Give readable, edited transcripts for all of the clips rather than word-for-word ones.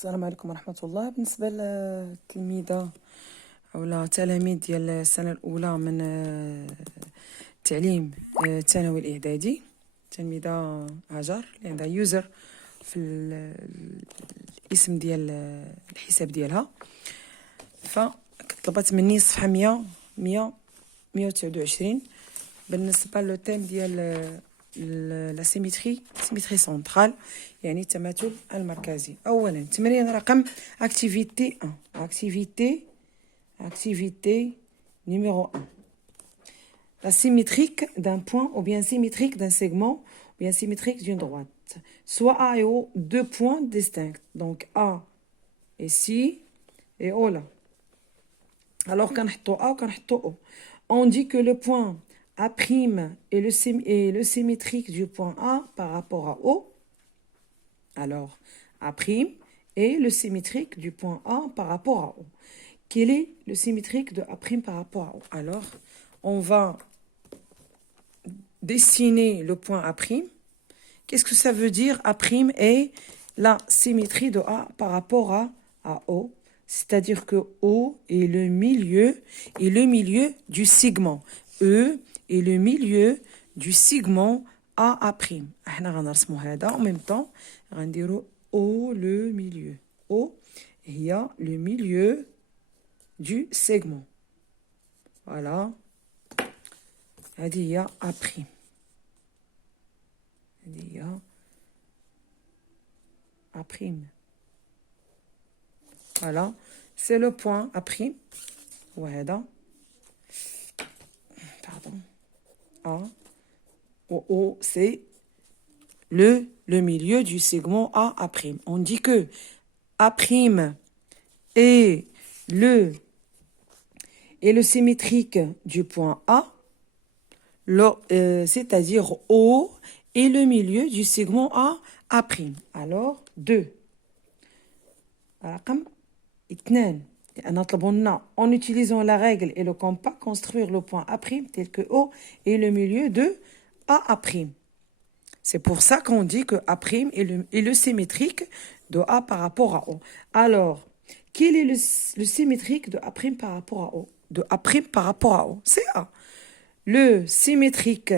السلام عليكم ورحمة الله. بالنسبة للتلميذة أو تلاميذ ديال السنة الأولى من التعليم الثانوي الإعدادي، تلميذة هاجر اللي عندها يوزر في الاسم ديال الحساب ديالها، فطلبت مني صفحة 129 بالنسبة للتيم ديال لا سيميتري سنترال، يعني التماثل المركزي. اولا تمرين رقم اكتيفيتي 1، activité numéro 1. La symétrique d'un point ou bien symétrique d'un segment ou bien symétrique d'une droite, soit A et O, deux points distincts, donc A ici et O là. Alors qu'en A ou O, on dit que le point A' est le symétrique du point A par rapport à O. Alors, A' est le symétrique du point A par rapport à O. Quel est le symétrique de A' par rapport à O? Alors, on va dessiner le point A'. Qu'est-ce que ça veut dire? A' est la symétrie de A par rapport à O. C'est-à-dire que O est le milieu du segment. E est le milieu du segment A'. En même temps, on va dire O le milieu. O il y a le milieu du segment. Voilà. هذه A'. هذه A'. Voilà. C'est le point A'. وهذا pardon. A. O, c'est le milieu du segment A'. On dit que A' est le symétrique du point A, c'est-à-dire O est le milieu du segment A'. Alors, 2. رقم 2. En utilisant la règle et le compas, construire le point A' tel que O est le milieu de A'. C'est pour ça qu'on dit que A' est le symétrique de A par rapport à O. Alors, quel est le symétrique de A' par rapport à O? De A' par rapport à O, c'est A. Le symétrique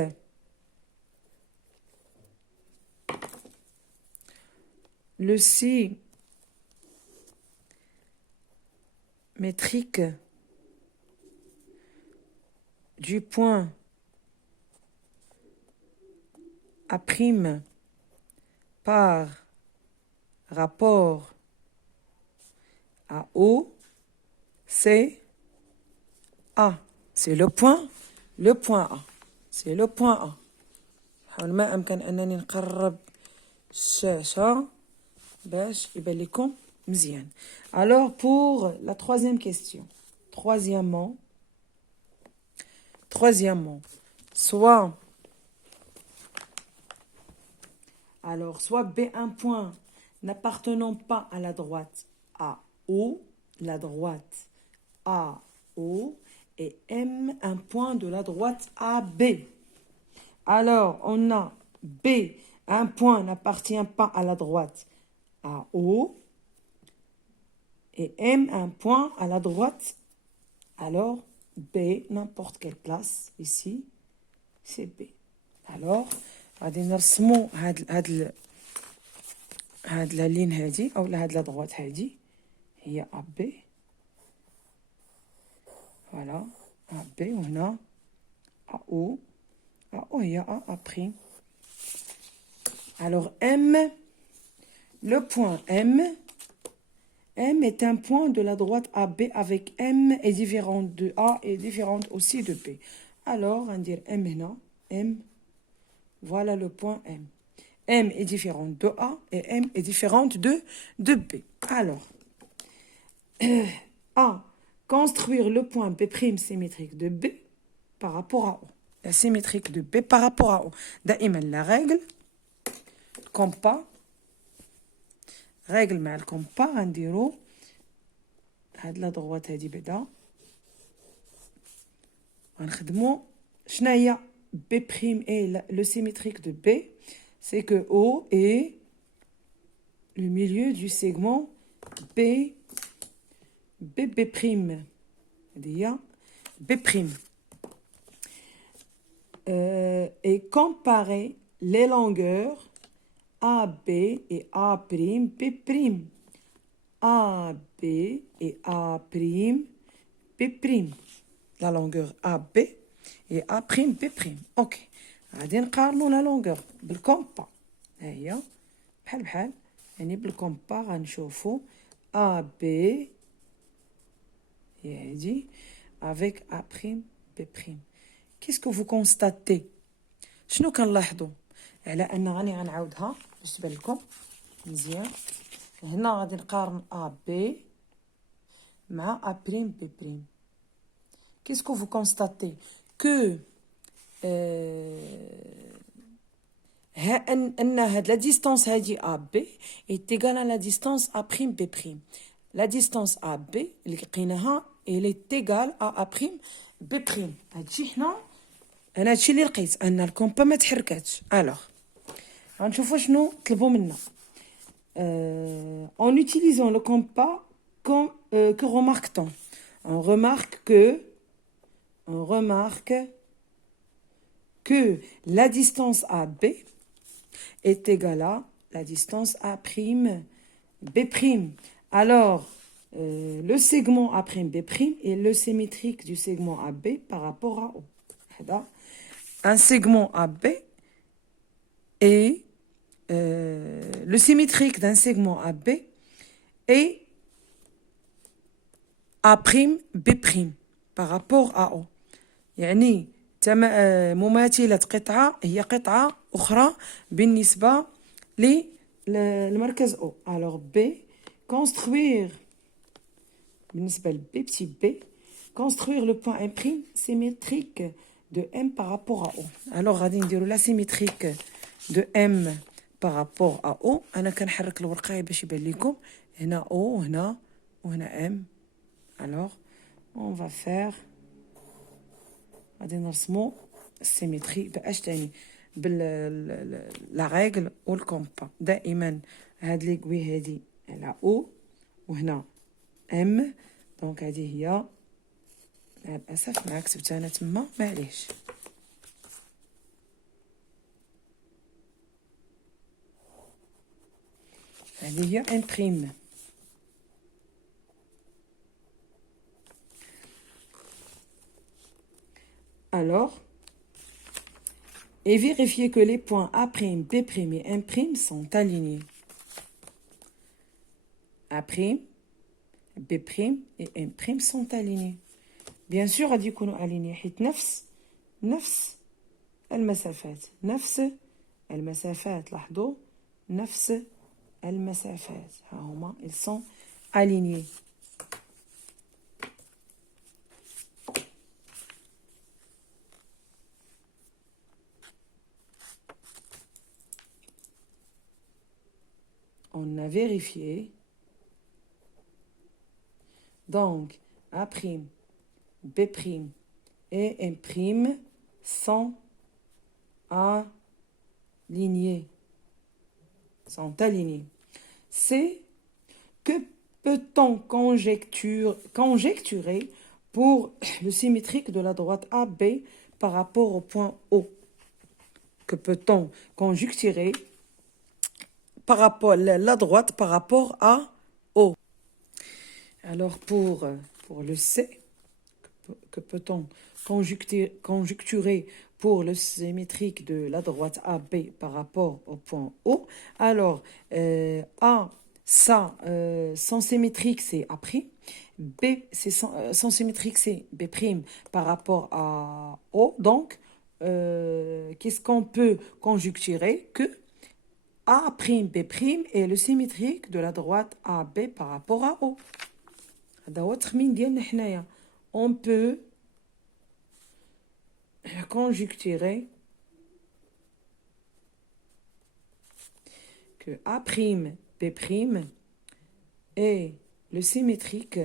du point A' par rapport à O, c'est A. C'est le point A. C'est le point A. حاول ما أمكن أنني نقرب الشاشة باش يبان لكم مزيان. Alors pour la troisième question. Troisièmement, soit B un point n'appartenant pas à la droite AO, la droite AO, et M un point de la droite AB. Alors, on a B, un point n'appartient pas à la droite AO, et M un point à la droite. Alors, B, n'importe quelle place, ici, c'est B. Alors, غادي نرسمو هاد لا لين هادي او هاد لا دروات هادي هي AB. Voilà, AB, وهنا AO. AO هي A'. Alors M, le point M est un point de la droite AB avec M est différent de A et différente aussi de B. Alors, on va dire M هنا, M, voilà le point M. M est différent de A et M est différente de B. Alors, A, construire le point B' symétrique de B par rapport à O. La symétrique de B par rapport à O. دائما la règle, compas, règle مع الكومبا غنديرو هاد لا دروات هادي بعدا غنخدمو شنو هي B' est le symétrique de B, c'est que O est le milieu du segment B B prime. B prime. Et comparer les longueurs AB et A prime B prime. AB et A prime B prime. La longueur AB et A prime B prime. Ok. غادي نقارنوا la longueur بالكومبا. ها هي بحال بحال يعني بالكومبا غنشوفوا AB هي هادي avec A prime B prime. Qu'est-ce que vous constatez? شنو كنلاحظوا على ان غنعاودها باش تبان لكم مزيان. هنا غادي نقارن AB مع A prime B prime. Qu'est-ce que vous constatez? Que أن هاد la distance هادي AB est égale à la distance A prime B prime. La distance AB اللي لقيناها elle est égale à A prime B prime. هادشي حنا انا هادشي اللي لقيت ان الكومبا ما تحركاتش. الوغ غنشوفوا شنو طلبوا منا. En utilisant le compas, que remarque-t-on? On remarque que la distance AB est égale à la distance A prime B prime. Alors, le segment A prime B prime est le symétrique du segment AB par rapport à O. Un segment AB est le symétrique d'un segment AB est A prime B prime par rapport à O. يعني مماثلة قطعة هي قطعة أخرى بالنسبة للمركز O. Alors B, construire بالنسبة ل B petit b, construire le point M' symétrique de M par rapport à O. Alors غادي نديرو la symétrique de M par rapport à O. أنا كنحرك الورقة باش يبان لكم هنا O وهنا وهنا M. Alors on va faire غادي نرسمو السيمتري باش تاني لا ريغل والكومبا. دائما هاد لي كوي هادي على او وهنا ام. دونك هادي هي مع الاسف ما كتبتها انا تما معليش. هادي هي ان بريم. Alors, et vérifier que les points A', B' et M' sont alignés. A', B' et M' sont alignés. Bien sûr, غادي يكونوا alignés حيت نفس المسافات لاحظوا نفس المسافات ها هما ils sont alignés. On a vérifié. Donc, A', B' et M' sont alignés. C'est que peut-on conjecturer pour le symétrique de la droite AB par rapport au point O? Que peut-on conjecturer par rapport la droite par rapport à O? Alors pour le C, que peut-on conjecturer pour le symétrique de la droite AB par rapport au point O? Alors A, ça, son symétrique c'est A', B, c'est son symétrique c'est B' par rapport à O. Donc qu'est-ce qu'on peut conjecturer? Que A', B' est le symétrique de la droite AB par rapport à O. On peut conjecturer que A', B' est le symétrique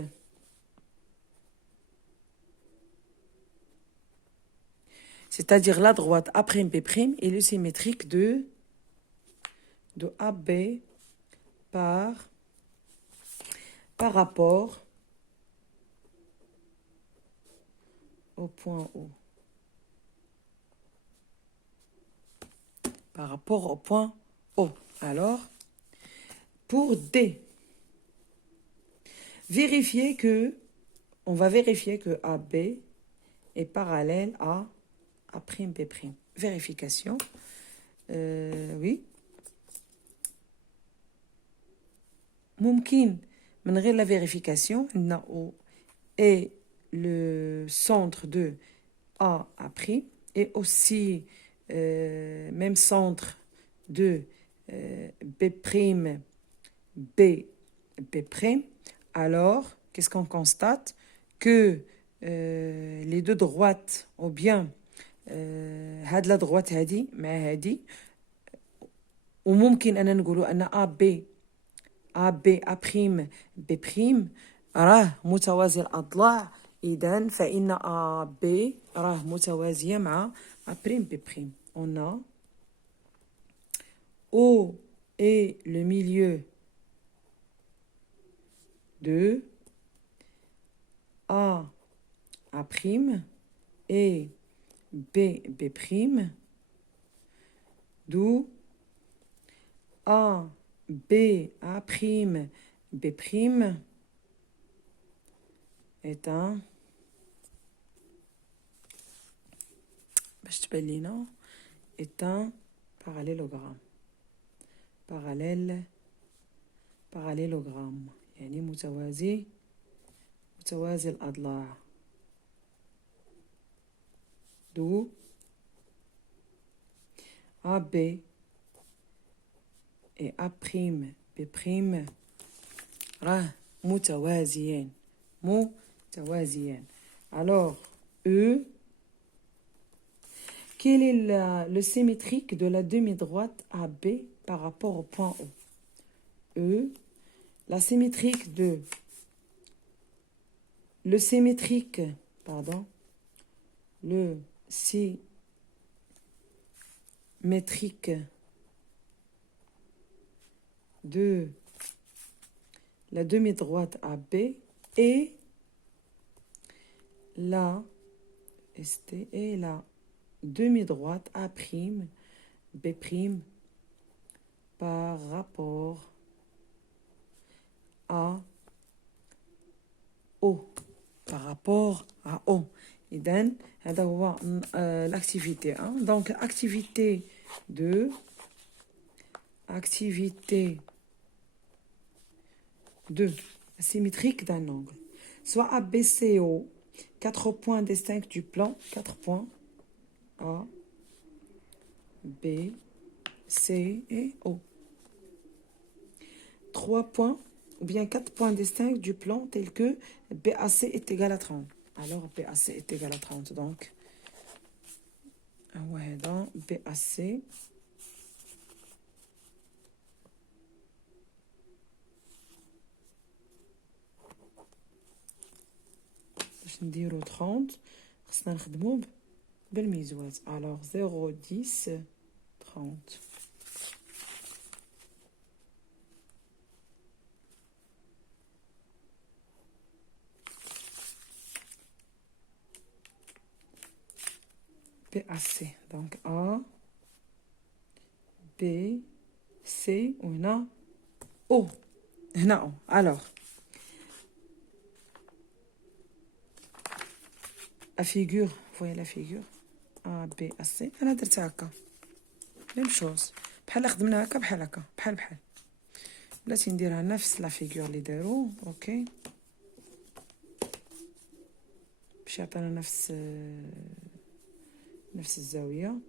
c'est-à-dire la droite A', B' est le symétrique de AB par par rapport au point O. Par rapport au point O. Alors, pour D, on va vérifier que AB est parallèle à A'B'. Vérification. Oui. ممكن من غير la vérification, O est le centre de A', et aussi même centre de B', B'. Alors, qu'est-ce qu'on constate? Que les deux droites, ou bien هاد la droite هادي مع هادي، وممكن أن نقولوا أن AB A'B' راه متوازي الأضلاع، إذن فإن AB راه متوازية مع A'B'. On a O est le milieu de A' et B', d'où A, B, A'B' est un parallélogramme. parallélogramme يعني متوازي الأضلاع. d'où AB et A'B' راه متوازيين. Alors, E, quel est le symétrique de la demi-droite AB par rapport au point O? E, le symétrique de la demi-droite AB et la demi-droite A'B' par rapport à O. إذن هذا هو l'activité 1. Donc activité 2. Symétrique d'un angle. Soit ABCO, 4 points distincts du plan, 4 points A, B, C et O. 3 points ou bien 4 points distincts du plan tels que BAC est égal à 30. Alors BAC est égal à 30. Donc, BAC باش نديرو 30 خصنا نخدمو بالميزوات. alors 0 10 30. BAC donc A B C وهنا O. هنا O. alors la figure, voyez la figure A B A C. انا درت هكا même chose بحال خدمنا هكا بحال بلاتي نديرها نفس لا فيغور اللي داروا. اوكي باش يعطينا نفس الزاويه.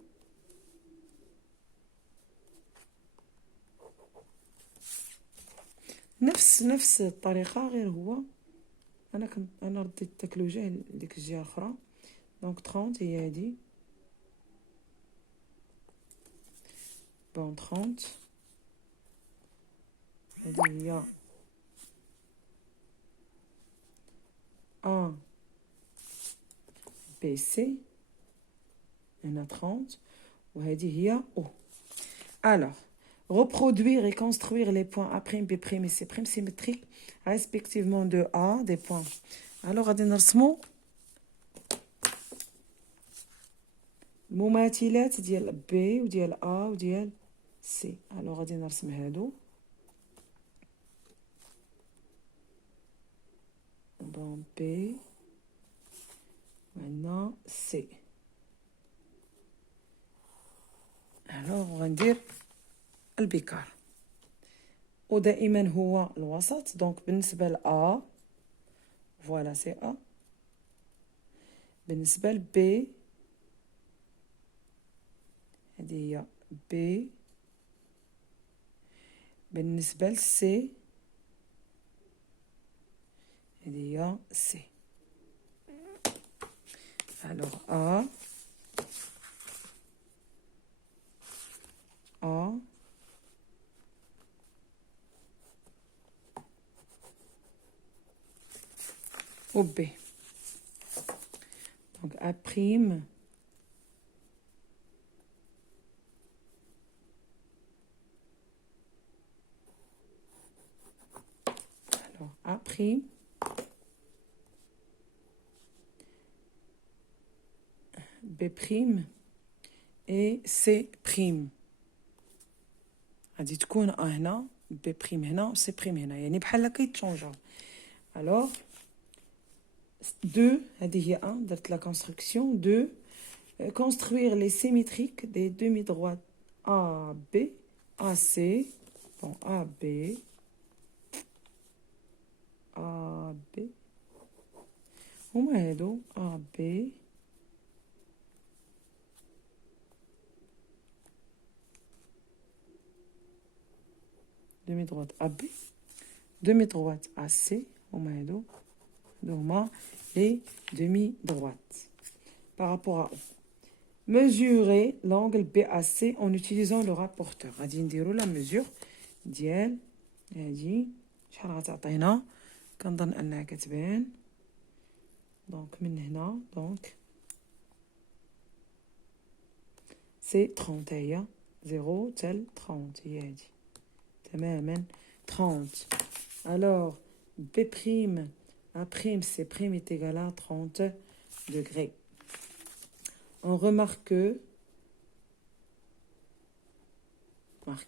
نفس الطريقه، غير هو انا رديت داك الوجه لديك الجهه الاخرى. دونك 30 هي هادي. بون 30 هادي هي A B C. هنا 30 وهادي هي O. alors reproduire et construire les points A', B' et C' symétriques respectivement de A, des points. Alors, غادي نرسموا المماثلات ديال B وديال A وديال C. Alors, غادي نرسم هادو. Bon, B. Maintenant, C. Alors, on va dire البكار. ودائما هو الوسط. Donc, بالنسبة ل A, voilà, c'est A. بالنسبة ل B, هذه هي B. بالنسبة ل C, هذه هي C. Alors, A, A, ou B. Donc, A prime. Alors, A prime. B prime. Et C prime. غادي تكون A هنا B prime هنا C prime هنا. يعني بحال هكا يتشونجاو. Alors, 2, هذه هي 1, درت la construction. 2, construire les symétriques des demi-droites A, B, A, C. Bon, A, B. A, B. هما هادو A, B. Demi-droite AB. Demi-droite AC. هما هادو. هما les demi-droites. Par rapport à mesurer l'angle BAC en utilisant le rapporteur. غادي نديرو la mesure ديال هادي شحال غتعطينا. كنظن انها كتبان. دونك من هنا دونك سي 30 هي 0 تل 30 هي هادي تماما 30. Alors B prime A prime C prime est égal à 30 degrés. On remarque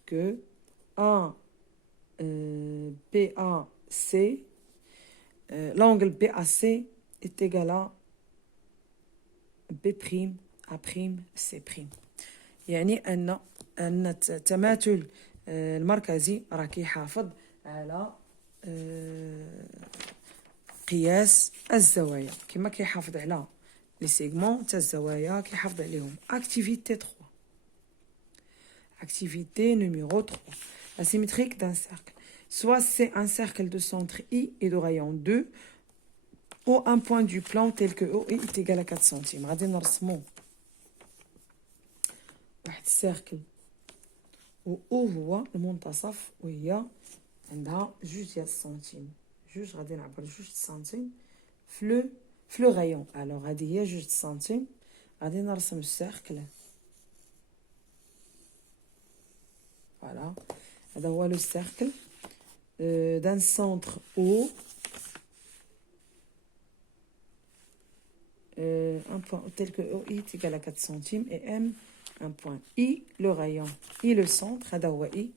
que A BAC l'angle BAC est égal à B prime A prime C prime. يعني أن التماثل المركزي راه كيحافظ على قياس الزوايا كما كيحافظ على لي سيغمون تاع الزوايا كيحافظ عليهم. Activité 3. Activité numéro 3. La symétrique d'un cercle. Soit c'est un cercle de centre I et de rayon 2 ou un point du plan tel que OI est égal à 4 centimes. غادي نرسمو واحد السيركل و او هو المنتصف وهي عندها 2 سنتيم. غادي نعبر 2 سنتيم في لو غايون. الوغ هذه هي 2 سنتيم. غادي نرسم السيركل. فوالا هذا هو لو سيركل دان سونتر او un point tel que OI est égal à 4 centimes et M un point. I le rayon I le centre هذا هو I.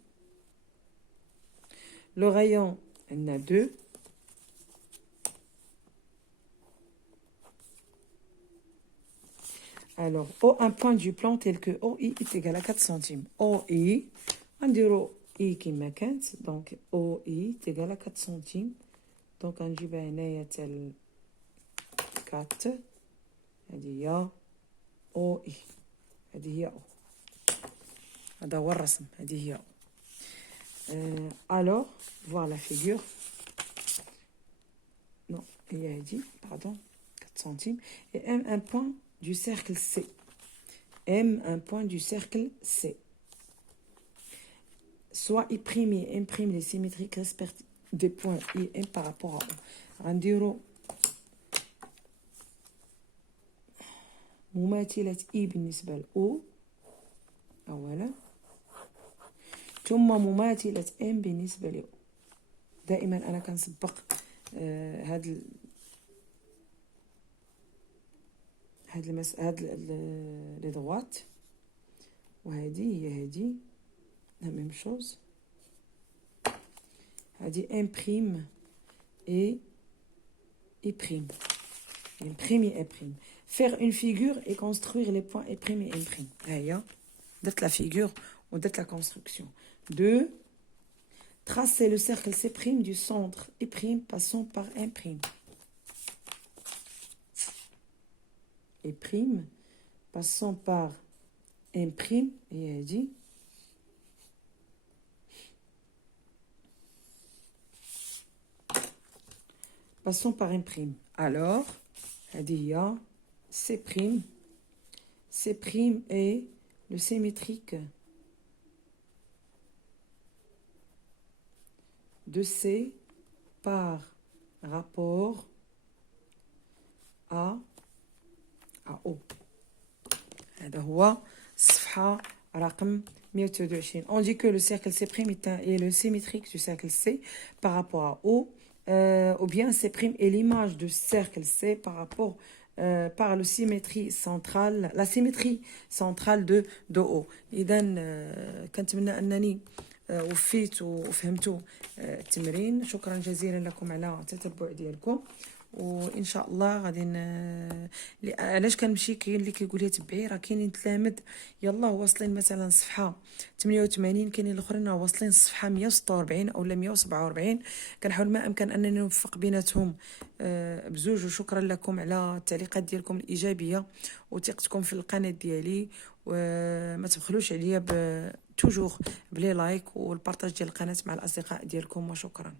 Le rayon on a 2. Alors, un point du plan tel que OI est égal à 4 centimes. OI, on dirait I qui m'a 15, donc OI est égal à 4 centimes. Donc, on dit bien tel 4. هذه هي OI. هذه هي O. هذا هو الرسم. هذه هي O. Alors, voir la figure. Non, il y a dit, pardon, 4 centimes. Et M, un point du cercle C. M, un point du cercle C. Soit I' et M' les symétriques respectifs des points I et M par rapport à O. عنديرو مماثلة I بالنسبة ل O أولا. ثم مماثلة ام بالنسبة ل او. دائما انا كنسبق هاد لي دغوات، وهذه هي هذه لا ميم شوز. هذه ان بريم اي prime. Un prime et un prime. Faire une figure et construire les points et prime et un prime. Aïe, d'être la figure ou d'être la construction. 2. Tracer le cercle C' du centre et prime passant par un prime. Et prime passant par un prime. Et elle dit. Passons par un prime. Alors, il y a C'. C' est le symétrique de C par rapport à O. هذا هو الصفحة رقم 129. On dit que le cercle C' est le symétrique du cercle C par rapport à O. Ou bien C' est l'image du cercle C par rapport par la symétrie centrale de O. إذا كنتمنى أنني وفيت وفهمتوا التمرين. شكرا جزيلا لكم على التتبع ديالكم، وان شاء الله غادي علاش كنمشي كاين اللي كيقول لي تبعي راه كاينين تلامذ يلا واصلين مثلا صفحه 88، كاينين الاخرين راه واصلين صفحه 146 او 147. كنحاول ما امكن انني نوفق بيناتهم بزوج. وشكرا لكم على التعليقات ديالكم الايجابيه وثقتكم في القناه ديالي، وما تبخلوش عليا توجور بلي لايك والبارطاج ديال القناه مع الاصدقاء ديالكم، وشكرا.